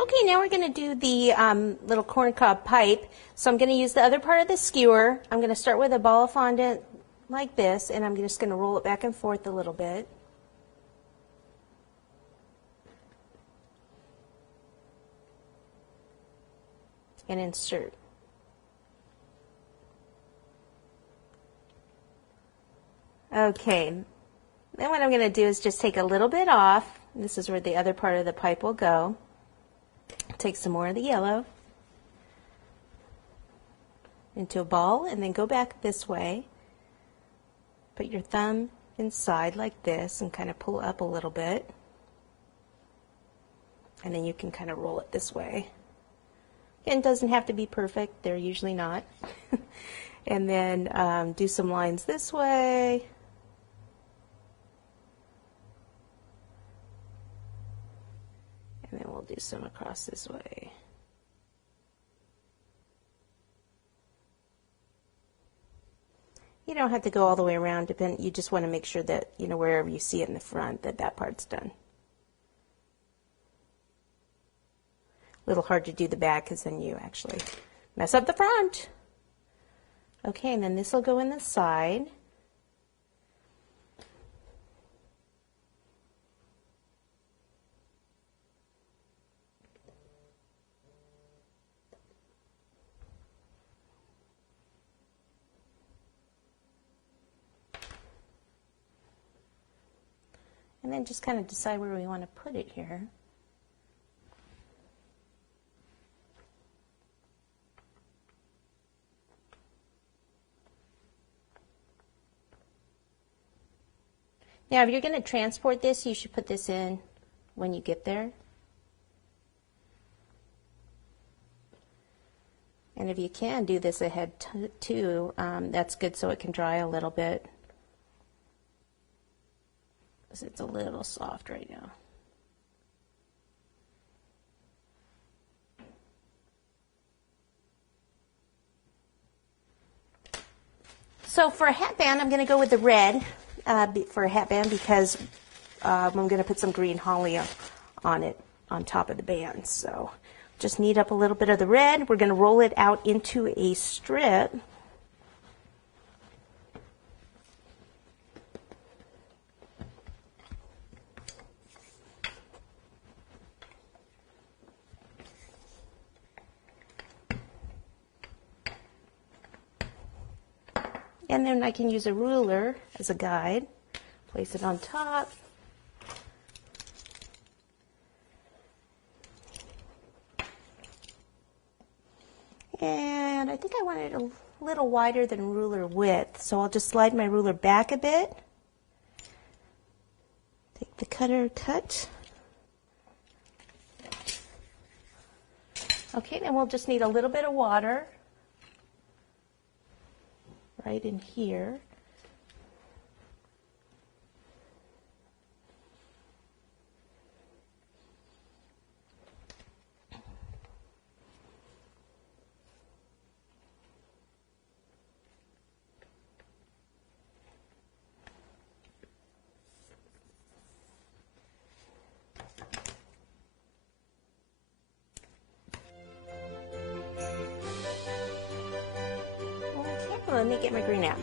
Okay, now we're going to do the little corncob pipe. So I'm going to use the other part of the skewer. I'm going to start with a ball of fondant like this, and I'm just going to roll it back and forth a little bit. And insert. Okay, then what I'm going to do is just take a little bit off. This is where the other part of the pipe will go. Take some more of the yellow into a ball and then go back this way. Put your thumb inside like this and kind of pull up a little bit. And then you can kind of roll it this way. Again, it doesn't have to be perfect. They're usually not. And then do some lines this way. And then we'll do some across this way. You don't have to go all the way around. You just want to make sure that, you know, wherever you see it in the front, that part's done. A little hard to do the back because then you actually mess up the front. Okay, and then this will go in the side. And then just kind of decide where we want to put it here. Now, if you're going to transport this, you should put this in when you get there. And if you can do this ahead too, that's good so it can dry a little bit. Because it's a little soft right now. So for a hatband, I'm going to go with the red for a hatband because I'm going to put some green holly on it on top of the band. So just knead up a little bit of the red. We're going to roll it out into a strip. And then I can use a ruler as a guide. Place it on top. And I think I want it a little wider than ruler width, so I'll just slide my ruler back a bit. Take the cutter, cut. Okay, then we'll just need a little bit of water right in here. Let me get my green out.